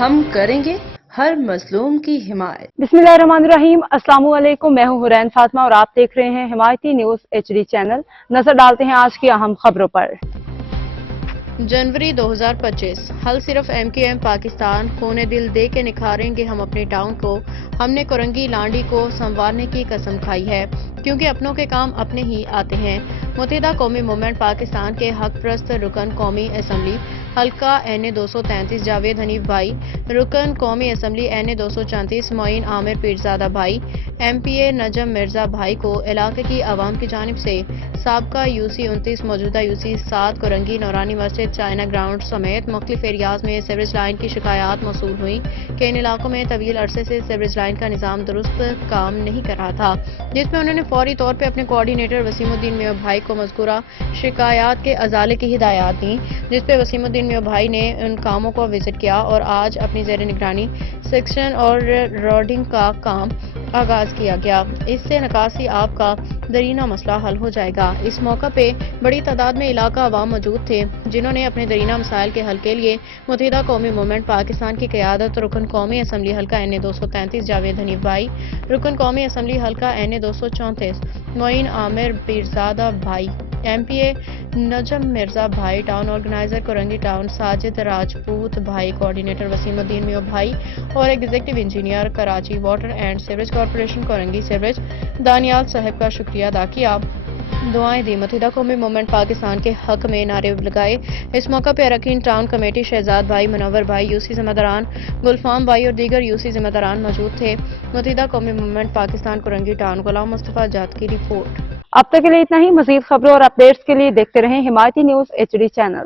ہم کریں گے ہر مظلوم کی حمایت۔ بسم اللہ الرحمن الرحیم، السلام علیکم، میں ہوں حرین فاطمہ اور آپ دیکھ رہے ہیں حمایتی نیوز HD چینل۔ نظر ڈالتے ہیں آج کی اہم خبروں پر۔ جنوری 2025، حل صرف MQM پاکستان، خون دل دے کے نکھاریں گے ہم اپنے ٹاؤن کو۔ ہم نے کرنگی لانڈی کو سنوارنے کی قسم کھائی ہے، کیونکہ اپنوں کے کام اپنے ہی آتے ہیں۔ متحدہ قومی موومنٹ پاکستان کے حق پرست رکن قومی اسمبلی حلقہ NA 233 جاوید حنیف بھائی، رکن قومی اسمبلی NA 234 معین عامر پیرزادہ بھائی، MPA نجم مرزا بھائی کو علاقے کی عوام کی جانب سے سابقہ UC 29 موجودہ UC 7 کرنگی نورانی مسجد چائنا گراؤنڈ سمیت مختلف ایریاز میں سیوریج لائن کی شکایات موصول ہوئیں کہ ان علاقوں میں طویل عرصے سے سیوریج لائن کا نظام درست کام نہیں کر رہا تھا، جس میں انہوں نے فوری طور پہ اپنے کوآرڈینیٹر وسیم الدین میاں بھائی کو مذکورہ شکایات کے ازالے کی ہدایات دیں، جس پہ وسیم الدین میاں بھائی نے ان کاموں کو وزٹ کیا اور آج اپنی زیر نگرانی سیکشن اور روڈنگ کا کام آغاز کیا گیا۔ اس سے نکاسی آب کا درینہ مسئلہ حل ہو جائے گا۔ اس موقع پہ بڑی تعداد میں علاقہ عوام موجود تھے، جنہوں نے اپنے درینہ مسائل کے حل کے لیے متحدہ قومی موومنٹ پاکستان کی قیادت رکن قومی اسمبلی حلقہ NA 233 جاوید حنیف بھائی، رکن قومی اسمبلی حلقہ NA 234 معین عامر پیرزادہ بھائی، MPA نجم مرزا بھائی، town organiser Korangi town Sajid Rajput بھائی، کوآرڈینیٹر وسیم الدین میاں بھائی اور executive engineer Karachi water and sewerage corporation Korangi sewerage Daniyal صاحب کا شکریہ ادا کیا، دعائیں دی، متحدہ قومی موومنٹ پاکستان کے حق میں نعرے لگائے۔ اس موقع پہ اراکین ٹاؤن کمیٹی شہزاد بھائی، منور بھائی، UC ذمہ داران گلفام بھائی اور دیگر UC ذمہ داران موجود تھے۔ متحدہ قومی موومنٹ پاکستان کرنگی ٹاؤن غلام مصطفیٰ جات کی رپورٹ۔ اب تک کے لیے اتنا ہی، مزید خبروں اور اپڈیٹس کے لیے دیکھتے رہیں حمایتی نیوز HD چینل۔